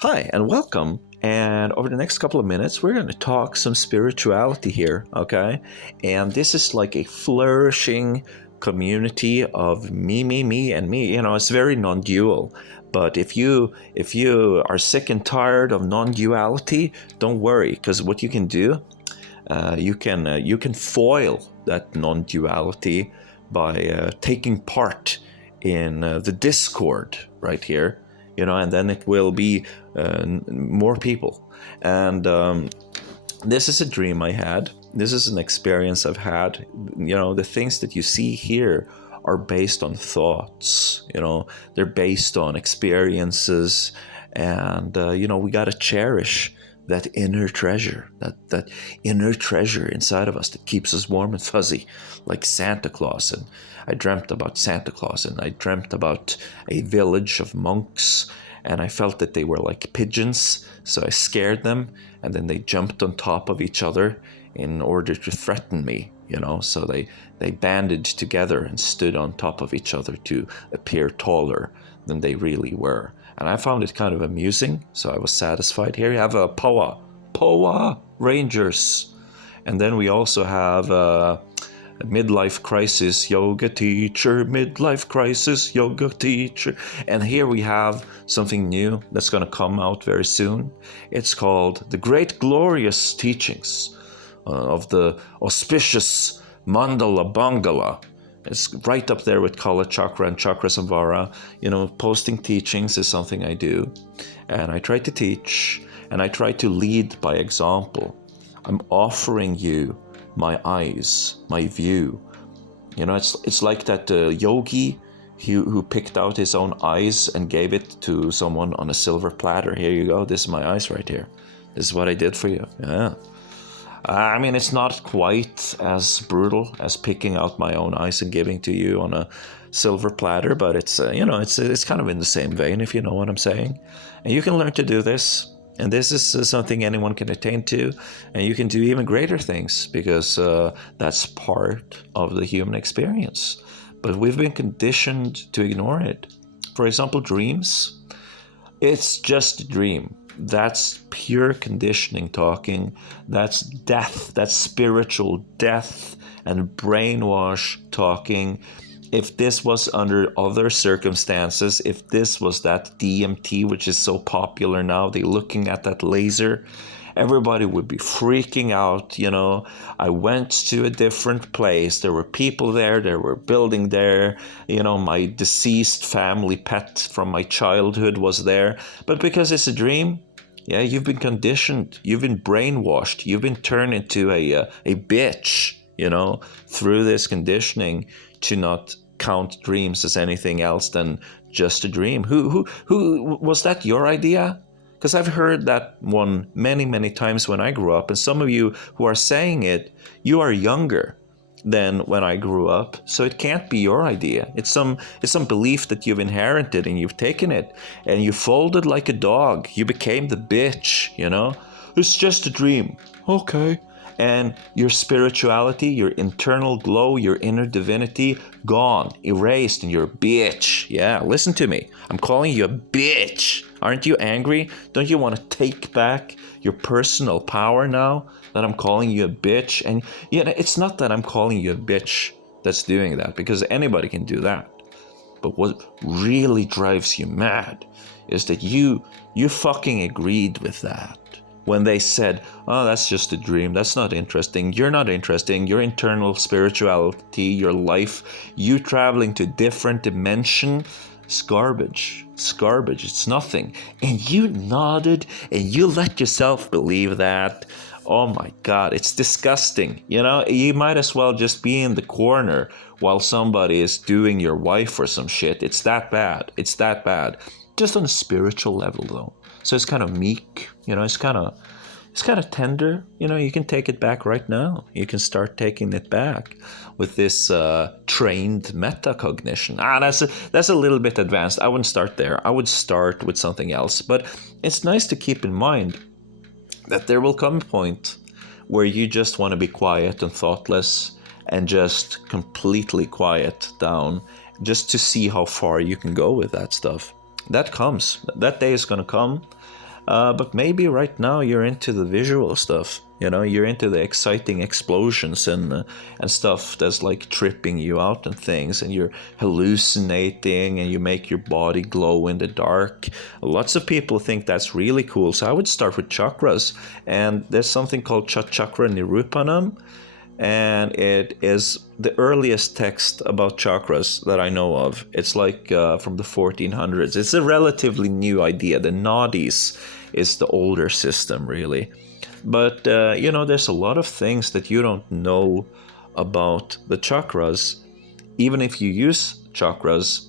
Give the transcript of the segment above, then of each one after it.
Hi, and welcome. And over the next couple of minutes, we're going to talk some spirituality here, okay? And this is like a flourishing community of me, and me. It's very non-dual. But if you are sick and tired of non-duality, don't worry, because what you can do, you can foil that non-duality by taking part in the Discord right here, and then it will be more people. And this is a dream I had. This is an experience I've had. The things that you see here are based on thoughts. They're based on experiences, and we gotta cherish that inner treasure, that inner treasure inside of us that keeps us warm and fuzzy, like Santa Claus. And I dreamt about Santa Claus, and I dreamt about a village of monks, and I felt that they were like pigeons, so I scared them, and then they jumped on top of each other in order to threaten me. So they banded together and stood on top of each other to appear taller than they really were. And I found it kind of amusing, so I was satisfied. Here you have a Poa Rangers. And then we also have a midlife crisis yoga teacher, midlife crisis yoga teacher. And here we have something new that's going to come out very soon. It's called The Great Glorious Teachings of the Auspicious Mandala Bangala. It's right up there with Kala Chakra and Chakra Samvara. Posting teachings is something I do. And I try to teach, and I try to lead by example. I'm offering you my eyes, my view. It's like that yogi who picked out his own eyes and gave it to someone on a silver platter. Here you go. This is my eyes right here. This is what I did for you. Yeah. It's not quite as brutal as picking out my own eyes and giving to you on a silver platter, but it's kind of in the same vein, if you know what I'm saying. And you can learn to do this, and this is something anyone can attain to, and you can do even greater things because that's part of the human experience. But we've been conditioned to ignore it. For example, dreams. It's just a dream. That's pure conditioning talking. That's death. That's spiritual death and brainwash talking. If this was under other circumstances, if this was that DMT, which is so popular now, they're looking at that laser, everybody would be freaking out. I went to a different place. There were people there. There were building there. My deceased family pet from my childhood was there. But because it's a dream, yeah, you've been conditioned. You've been brainwashed. You've been turned into a bitch, through this conditioning to not count dreams as anything else than just a dream. Who was that your idea? Because I've heard that one many times when I grew up, and some of you who are saying it, you are younger than when I grew up, so it can't be your idea. It's some belief that you've inherited and you've taken it and you folded like a dog. You became the bitch. It's just a dream. Okay. And your spirituality, your internal glow, your inner divinity, gone, erased, and you're a bitch. Yeah, listen to me. I'm calling you a bitch. Aren't you angry? Don't you want to take back your personal power now that I'm calling you a bitch? And it's not that I'm calling you a bitch that's doing that, because anybody can do that. But what really drives you mad is that you fucking agreed with that. When they said, oh, that's just a dream, that's not interesting, you're not interesting, your internal spirituality, your life, you traveling to a different dimension, it's garbage. It's garbage. It's nothing. And you nodded and you let yourself believe that. Oh my God, it's disgusting. You might as well just be in the corner while somebody is doing your wife or some shit. It's that bad. It's that bad. Just on a spiritual level, though. So it's kind of meek. It's kind of tender. You can take it back right now. You can start taking it back with this trained metacognition. That's a little bit advanced. I wouldn't start there. I would start with something else. But it's nice to keep in mind that there will come a point where you just want to be quiet and thoughtless and just completely quiet down, just to see how far you can go with that stuff. That comes. That day is going to come. But maybe right now you're into the visual stuff. You know, you're into the exciting explosions and stuff that's like tripping you out and things, and you're hallucinating and you make your body glow in the dark. Lots of people think that's really cool. So I would start with chakras, and there's something called Chakra Nirupanam, and it is the earliest text about chakras that I know of. It's like from the 1400s. It's a relatively new idea. The nadis is the older system, really. But, you know, there's a lot of things that you don't know about the chakras, even if you use chakras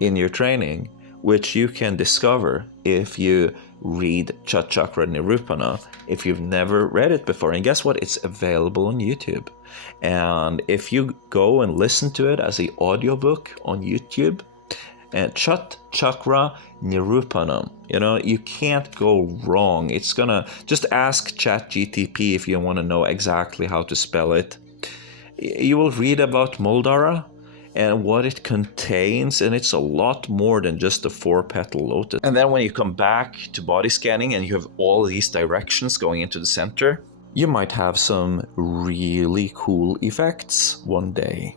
in your training, which you can discover if you read Chakra Nirupana if you've never read it before. And guess what? It's available on YouTube. And if you go and listen to it as an audiobook on YouTube, and Chakra Nirupanam, you know, you can't go wrong. It's gonna, just ask ChatGTP if you want to know exactly how to spell it. You will read about Moldara and what it contains, and it's a lot more than just a 4-petal lotus. And then when you come back to body scanning and you have all these directions going into the center, you might have some really cool effects one day.